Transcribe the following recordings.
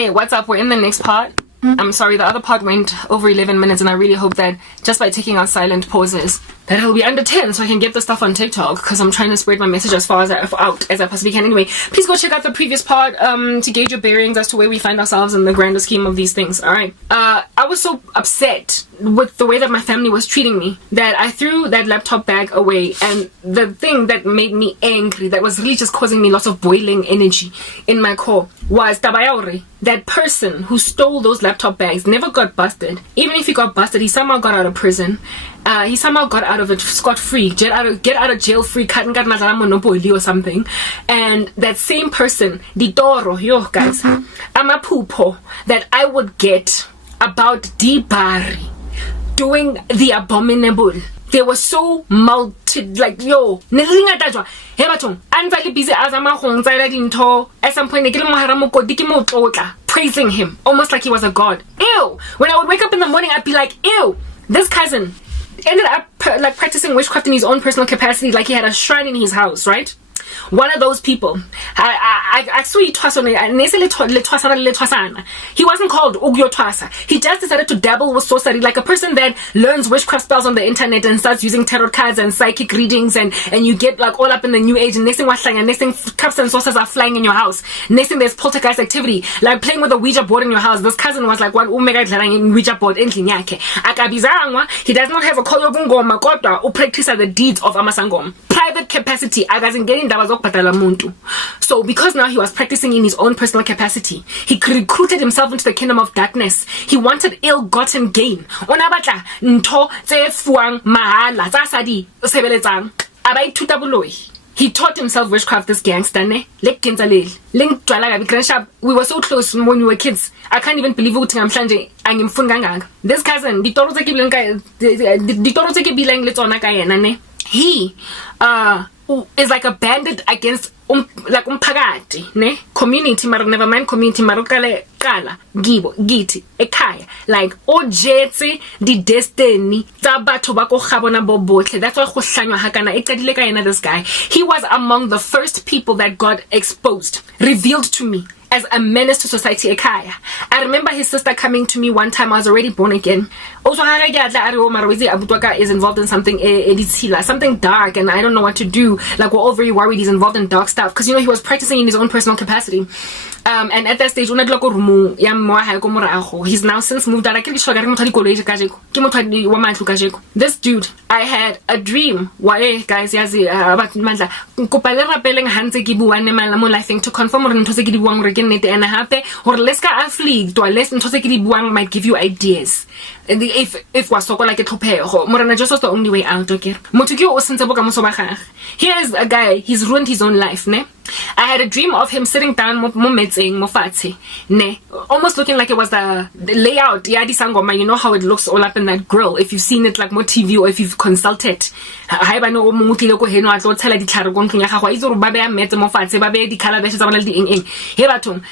Hey, what's up? We're in the next part. I'm sorry, the other part went over 11 minutes, and I really hope that just by taking out silent pauses, that it'll be under 10 so I can get the stuff on TikTok, because I'm trying to spread my message as far as out as I possibly can. Anyway, please go check out the previous part to gauge your bearings as to where we find ourselves in the grander scheme of these things. Alright. I was so upset with the way that my family was treating me that I threw that laptop bag away, and the thing that made me angry, that was really just causing me lots of boiling energy in my core, was tabayauri. That person who stole those laptop bags never got busted. Even if he got busted, he somehow got out of prison. He somehow got out of it scot-free, get out of jail free, monopoly or something. And that same person, Ditoro, yo guys, amapupo that I would get about Dibari doing the abominable. They were so like, yo, hey batong, I'm busy as I'm at some point praising him almost like he was a god. Ew. When I would wake up in the morning, I'd be like, ew, this cousin ended up like practicing witchcraft in his own personal capacity, like he had a shrine in his house, right? One of those people. I saw he wasn't called Ugyo Twasa. He just decided to dabble with sorcery, like a person that learns witchcraft spells on the internet and starts using tarot cards and psychic readings, and you get like all up in the new age, and next thing cups and saucers are flying in your house. Next thing there's poltergeist activity, like playing with a Ouija board in your house. This cousin was like, what Omega Ouija board in Yake. He does not have a koyobungoma kodwa upractice the deeds of Amasangom. Private capacity, getting so because now he was practicing in his own personal capacity, he recruited himself into the kingdom of darkness. He wanted ill-gotten gain. He taught himself witchcraft, this gangster, ne? We were so close when we were kids. I can't even believe it. This cousin, he is like a bandit against like umpagati, ne? Community, never mind community, marokale kala, gibo, giti, ekaya, like ojetse di destiny, tabato bako khabona bobotle. That's why khohlanywa hakana eqadile ka yena. This guy, he was among the first people that God exposed, revealed to me as a menace to society ekaya. I remember his sister coming to me one time. I was already born again. Also, is involved in something dark, and I don't know what to do. Like, we're all very worried he's involved in dark stuff, because he was practicing in his own personal capacity. And at that stage, he's now since moved out. This dude, I had a dream. Why, guys? To confirm might give you ideas. If was so like a Morana just was the only way out. Okay, here is a guy. He's ruined his own life. Ne, I had a dream of him sitting down, almost looking like it was the layout. Yadi Sangoma, you know how it looks all up in that grill. If you've seen it like more TV, or if you've consulted,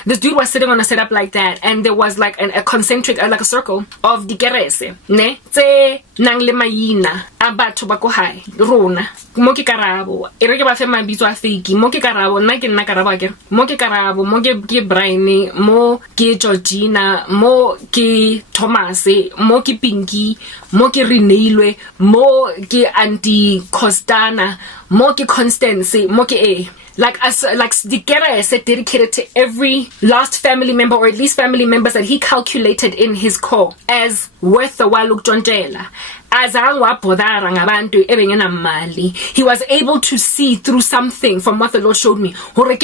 this dude was sitting on a setup like that, and there was like a concentric, like a circle of dikerese, ne, tse nang le maina abatho ba ko hae rona mo ke karabo e re ke ba fe mabitso a fake mo ke karabo nna ke nna karabo akere mo ke karabo mo ke Brian mo ke Georgina mo ke Thomas mo ke Pinky mo ke Reneilwe mo ke Auntie Costana mo ke Constance mo ke like the Gera is dedicated to every last family member, or at least family members that he calculated in his core as worth the waluk jontela. He was able to see through something from what the Lord showed me. Like,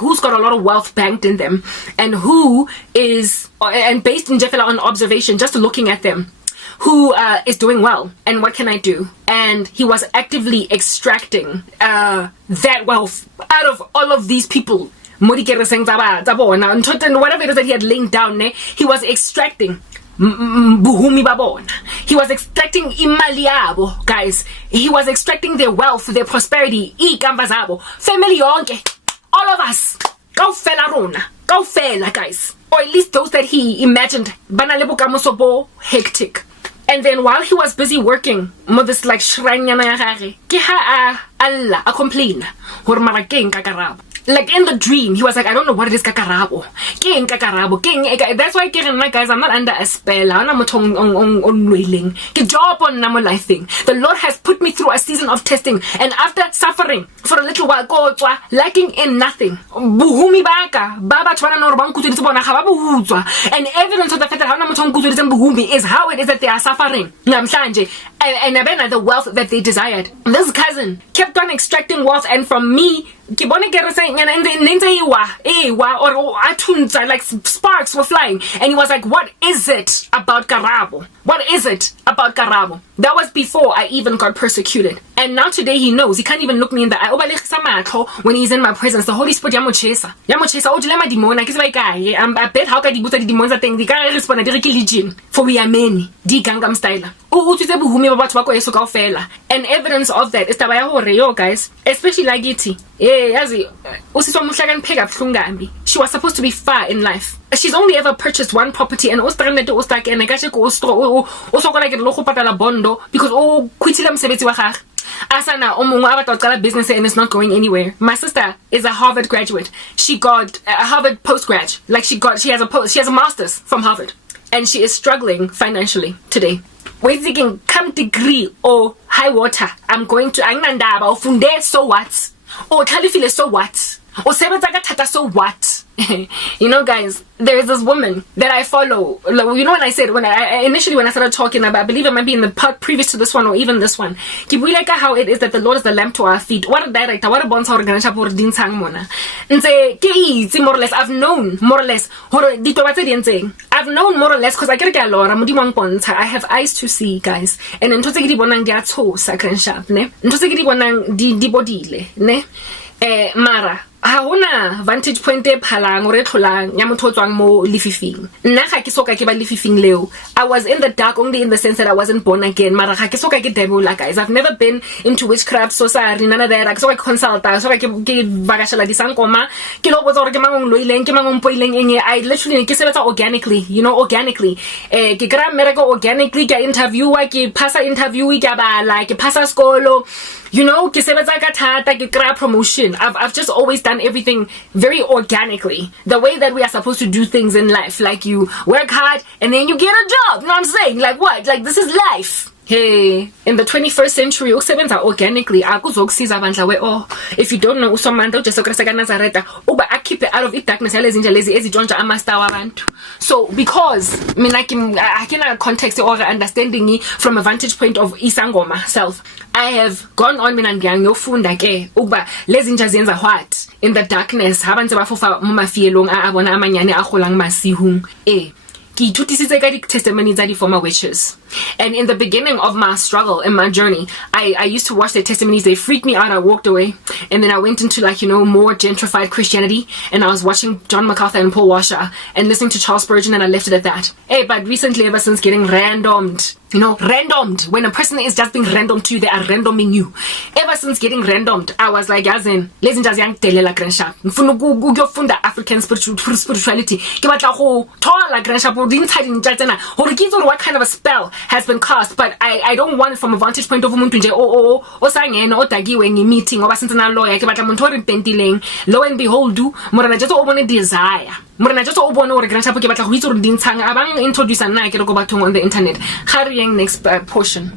who's got a lot of wealth banked in them, and who is, and based in Jeffela on observation, just looking at them, who is doing well, and what can I do? And he was actively extracting that wealth out of all of these people. Whatever it is that he had laid down, he was extracting. He was extracting imaliabo, guys. He was extracting their wealth, their prosperity. Family yonke, all of us. Go fella, guys. Or at least those that he imagined. Hectic. And then while he was busy working, this like shrine Allah a complain. Like in the dream, he was like, I don't know what it is, kakarabo. King kakarabo. King. That's why, guys, I'm not under a spell. I'm not on wailing. Job on namo life thing. The Lord has put me through a season of testing, and after suffering for a little while, lacking in nothing. Buhumi baka. Baba twana no bang kuturi tsibona ga ba butswa. And evidence of the fact that how na motho kuturi tsa buhumi is how it is that they are suffering. Namhlanje. And then the wealth that they desired. This cousin kept on extracting wealth, and from me, or like sparks were flying, and he was like, what is it about Karabo? What is it about Karabo? That was before I even got persecuted. And now today he knows. He can't even look me in the eye. When he's in my presence, the Holy Spirit yamochesa. I bet how can the demons thing the guy respond for we are many. Di Gangnam style. And evidence of that is that guys, especially like it. She was supposed to be far in life. She's only ever purchased one property, and because Asana omungwa business and it's not going anywhere. My sister is a Harvard graduate. She got a Harvard postgrad. Like she has a master's from Harvard, and she is struggling financially today. We're thinking come degree or high water. I'm going to Angnandaba or Funde, so what? Or Kalifile, so what? Or Sebataka, so what? You know, guys, there is this woman that I follow. You know, when I said, when I started talking about, I believe it might be in the part previous to this one or even this one, how it is that the Lord is the lamp to our feet. What a director, what a bonds organization for din sang mona. And say, more or less, I've known more or less, I've known more or less, because I get a lot, I have eyes to see, guys. And then to bonang dia to sacred sharp, ne? And to bonang di bodile, ne? Mara. Haona vantage point e phalang ore tholang ya motho tswang mo lififing nna ga ke soka ke ba lififing leo. I was in the dark only in the sense that I wasn't born again, mara ga ke soka ke devil, guys. I've never been into witchcraft, so sorry, none of that. I soka consult, so ke vakashela disankoma ke lo botsa gore ke mangong loileng ke mangong poileng eng. I literally ke sebetsa organically, you know, organically. Ke kra mmereko organically, ke interview, ke pasa interview, ke bala, ke pasa skolo. You know, ke sebetsa ka thata, ke kra promotion. I've just always done everything very organically, the way that we are supposed to do things in life. Like you work hard and then you get a job. You know what I'm saying? Like what? Like this is life. Hey, in the 21st century, ukusebenza organically. Akuzokusiza bandla we if you don't know usomanda uJesu Nazareth, uba akhiphe out of darkness yalezi lezi ezidonja amaster wabantu. So because I can context or understanding from a vantage point of isangoma self, I have gone on mina ngiyangiyofunda ke uba lezi zenza what in the darkness habanze bafofa mumafielong abona amanyane agolang masihung testimonies tsa former witches. And in the beginning of my struggle in my journey, I used to watch their testimonies. They freaked me out. I walked away, and then I went into more gentrified Christianity, and I was watching John MacArthur and Paul Washer and listening to Charles Spurgeon, and I left it at that. Hey, but recently, ever since getting randomed, randomed, when a person is just being randomed to you, they are randoming you. Ever since getting randomed, I was like, Yazin, listen, just young telela grandshap. Funda African spirituality. What kind of a spell has been cast? But I don't want it from a vantage point of umuntu nje osangena odakiwe ngemeeting oba senza lawyer ke batla muntu repentileng. Lo and behold, morana just o bone desire. Morana just o bone gore grandshap ke batla go itse gore dintshang abang introduce nna ke re go bathong on the internet. Next portion.